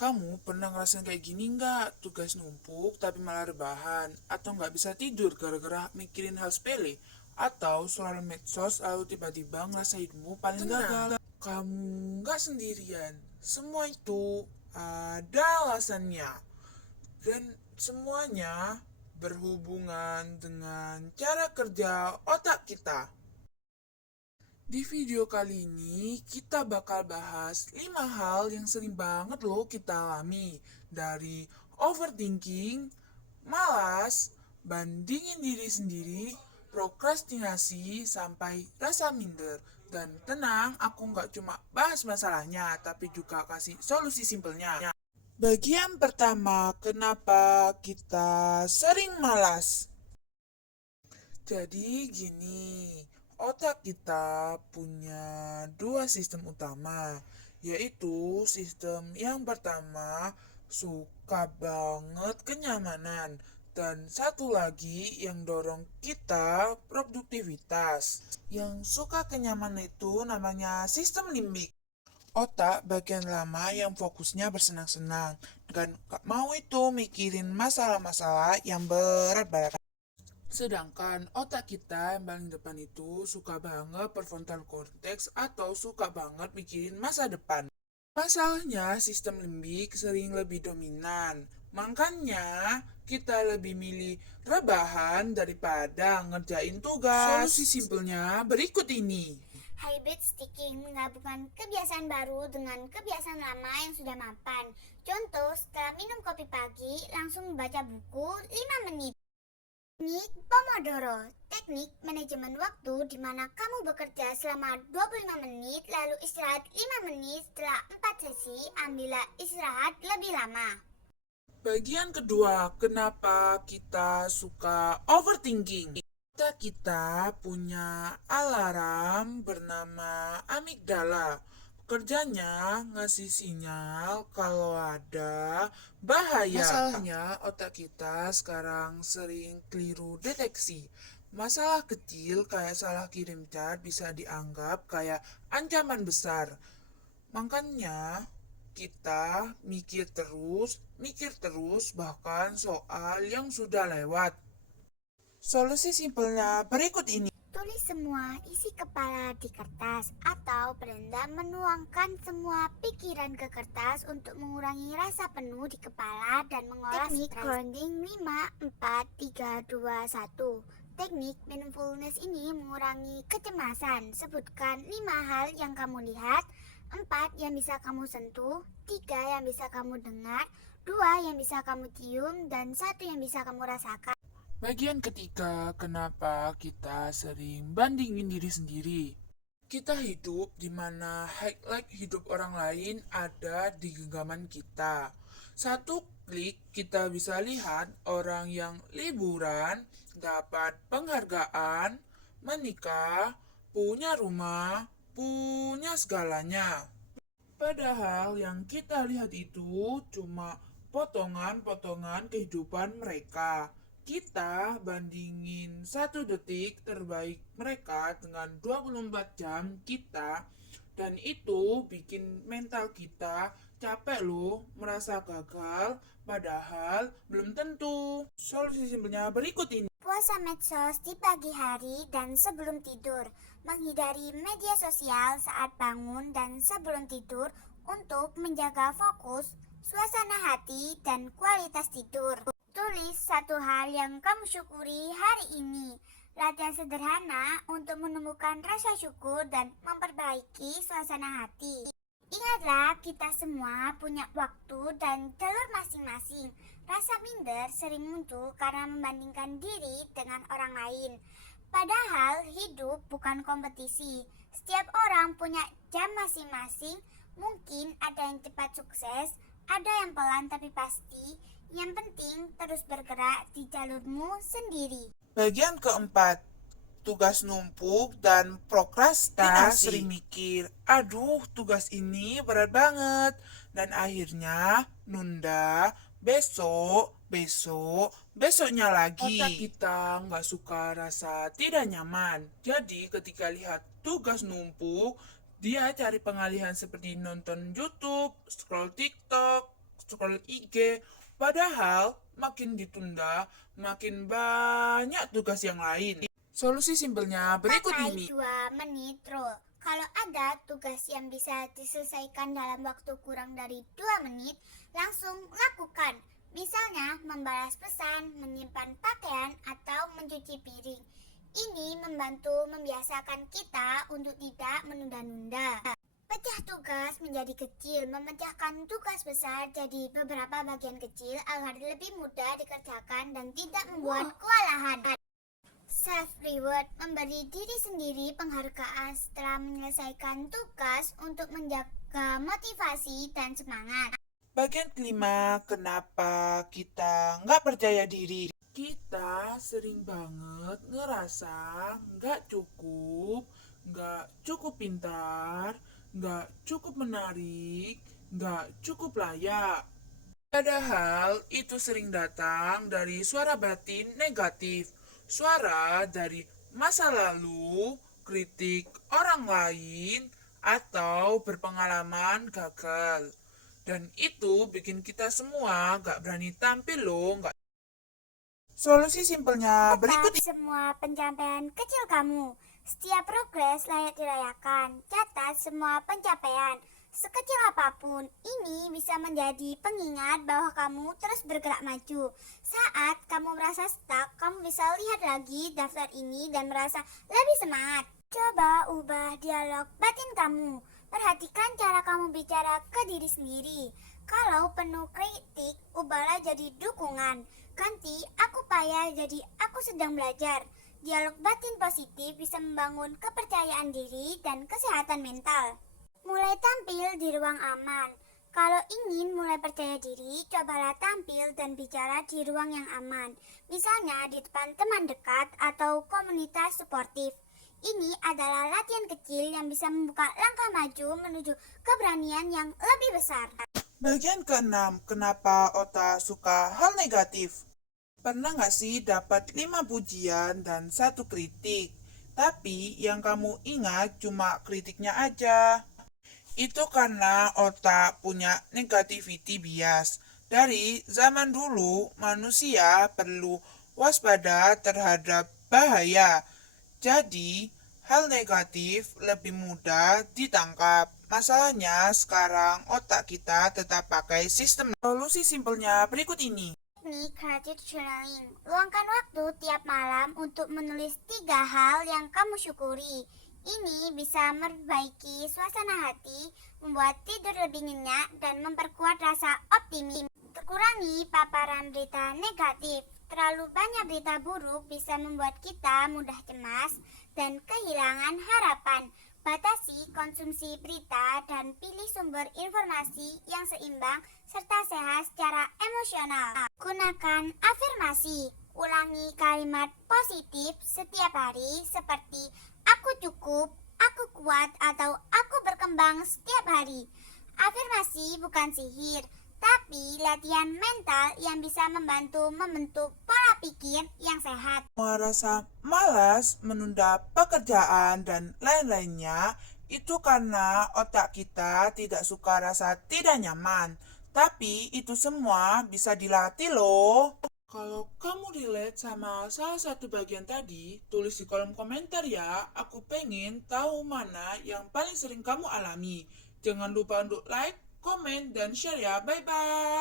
Kamu pernah ngerasain kayak gini nggak? Tugas numpuk tapi malah rebahan. Atau nggak bisa tidur gara-gara mikirin hal sepele. Atau soal medsos lalu tiba-tiba ngerasa hidupmu paling gagal. Kamu nggak sendirian. Semua itu ada alasannya. Dan semuanya berhubungan dengan cara kerja otak kita. Di video kali ini kita bakal bahas 5 hal yang sering banget loh kita alami. Dari overthinking, malas, bandingin diri sendiri, prokrastinasi, sampai rasa minder. Dan tenang, aku nggak cuma bahas masalahnya, tapi juga kasih solusi simpelnya. Bagian pertama, kenapa kita sering malas? Jadi gini, otak kita punya dua sistem utama, yaitu sistem yang pertama suka banget kenyamanan, dan satu lagi yang dorong kita produktivitas. Yang suka kenyamanan itu namanya sistem limbik. Otak bagian lama yang fokusnya bersenang-senang, dan gak mau itu mikirin masalah-masalah yang berat-berat. Sedangkan otak kita yang paling depan itu suka banget prefrontal cortex atau suka banget mikirin masa depan. Masalahnya sistem limbik sering lebih dominan. Makanya kita lebih milih rebahan daripada ngerjain tugas. Solusi simpelnya berikut ini. Habit sticking menggabungkan kebiasaan baru dengan kebiasaan lama yang sudah mapan. Contoh, setelah minum kopi pagi, langsung membaca buku 5 menit. Teknik Pomodoro, teknik manajemen waktu di mana kamu bekerja selama 25 menit lalu istirahat 5 menit. Setelah 4 sesi, ambillah istirahat lebih lama. Bagian kedua, kenapa kita suka overthinking? Kita punya alarm bernama amigdala. Kerjanya ngasih sinyal kalau ada bahaya. Masalahnya otak kita sekarang sering keliru deteksi. Masalah kecil kayak salah kirim chat bisa dianggap kayak ancaman besar. Makanya kita mikir terus bahkan soal yang sudah lewat. Solusi simpelnya berikut ini. Tulis semua isi kepala di kertas atau berendam menuangkan semua pikiran ke kertas untuk mengurangi rasa penuh di kepala dan mengolah teknik grounding 5, 4, 3, 2, 1. Teknik mindfulness ini mengurangi kecemasan. Sebutkan 5 hal yang kamu lihat, 4 yang bisa kamu sentuh, 3 yang bisa kamu dengar, 2 yang bisa kamu cium, dan 1 yang bisa kamu rasakan. Bagian ketiga, kenapa kita sering bandingin diri sendiri. Kita hidup di mana highlight hidup orang lain ada di genggaman kita. Satu klik kita bisa lihat orang yang liburan, dapat penghargaan, menikah, punya rumah, punya segalanya. Padahal yang kita lihat itu cuma potongan-potongan kehidupan mereka. Kita bandingin 1 detik terbaik mereka dengan 24 jam kita, dan itu bikin mental kita capek loh, merasa gagal, padahal belum tentu. Solusi simpelnya berikut ini. Puasa medsos di pagi hari dan sebelum tidur. Menghindari media sosial saat bangun dan sebelum tidur untuk menjaga fokus, suasana hati, dan kualitas tidur. Tulis 1 hal yang kamu syukuri hari ini. Latihan sederhana untuk menemukan rasa syukur dan memperbaiki suasana hati. Ingatlah, kita semua punya waktu dan jalur masing-masing. Rasa minder sering muncul karena membandingkan diri dengan orang lain. Padahal hidup bukan kompetisi. Setiap orang punya jam masing-masing. Mungkin ada yang cepat sukses, ada yang pelan tapi pasti. Yang penting terus bergerak di jalurmu sendiri. Bagian keempat, tugas numpuk dan prokrastinasi. Sering mikir, aduh tugas ini berat banget. Dan akhirnya nunda, besoknya lagi. Otak kita nggak suka rasa tidak nyaman. Jadi ketika lihat tugas numpuk, dia cari pengalihan seperti nonton YouTube, scroll TikTok, scroll IG. Padahal makin ditunda, makin banyak tugas yang lain. Solusi simpelnya berikut Pakai ini. 2 menit rule. Kalau ada tugas yang bisa diselesaikan dalam waktu kurang dari 2 menit, langsung lakukan. Misalnya membalas pesan, menyimpan pakaian, atau mencuci piring. Ini membantu membiasakan kita untuk tidak menunda-nunda. Pecah tugas menjadi kecil, memecahkan tugas besar jadi beberapa bagian kecil agar lebih mudah dikerjakan dan tidak membuat kewalahan. Self-reward, memberi diri sendiri penghargaan setelah menyelesaikan tugas untuk menjaga motivasi dan semangat. Bagian kelima, kenapa kita nggak percaya diri? Kita sering banget ngerasa nggak cukup pintar, nggak cukup menarik, nggak cukup layak. Padahal itu sering datang dari suara batin negatif, suara dari masa lalu, kritik orang lain, atau berpengalaman gagal. Dan itu bikin kita semua gak berani tampil loh. Solusi simpelnya berikut Catat semua pencapaian kecil kamu. Setiap progres layak dirayakan. Catat semua pencapaian. Sekecil apapun, ini bisa menjadi pengingat bahwa kamu terus bergerak maju. Saat kamu merasa stuck, kamu bisa lihat lagi daftar ini dan merasa lebih semangat. Coba ubah dialog batin kamu. Perhatikan cara kamu bicara ke diri sendiri. Kalau penuh kritik, ubahlah jadi dukungan. Ganti aku payah jadi aku sedang belajar. Dialog batin positif bisa membangun kepercayaan diri dan kesehatan mental. Mulai tampil di ruang aman. Kalau ingin mulai percaya diri, cobalah tampil dan bicara di ruang yang aman. Misalnya di depan teman dekat atau komunitas suportif. Ini adalah latihan kecil yang bisa membuka langkah maju menuju keberanian yang lebih besar. bagian keenam, kenapa otak suka hal negatif? Pernah gak sih dapat 5 pujian dan 1 kritik? Tapi yang kamu ingat cuma kritiknya aja. Itu karena otak punya negativity bias. Dari zaman dulu, manusia perlu waspada terhadap bahaya. Jadi, hal negatif lebih mudah ditangkap. Masalahnya, sekarang otak kita tetap pakai sistem. Solusi simpelnya berikut ini. Teknik gratitude journaling. Luangkan waktu tiap malam untuk menulis 3 hal yang kamu syukuri. Ini bisa memperbaiki suasana hati, membuat tidur lebih nyenyak, dan memperkuat rasa optimis. Kurangi paparan berita negatif. Terlalu banyak berita buruk bisa membuat kita mudah cemas dan kehilangan harapan. Batasi konsumsi berita dan pilih sumber informasi yang seimbang serta sehat secara emosional. Gunakan afirmasi. Ulangi kalimat positif setiap hari seperti aku cukup, aku kuat, atau aku berkembang setiap hari. Afirmasi bukan sihir, tapi latihan mental yang bisa membantu membentuk pola pikir yang sehat. Merasa malas, menunda pekerjaan, dan lain-lainnya itu karena otak kita tidak suka rasa tidak nyaman. Tapi itu semua bisa dilatih loh. Kalau kamu relate sama salah satu bagian tadi, tulis di kolom komentar ya. Aku pengen tahu mana yang paling sering kamu alami. Jangan lupa untuk like, komen, dan share ya. Bye-bye.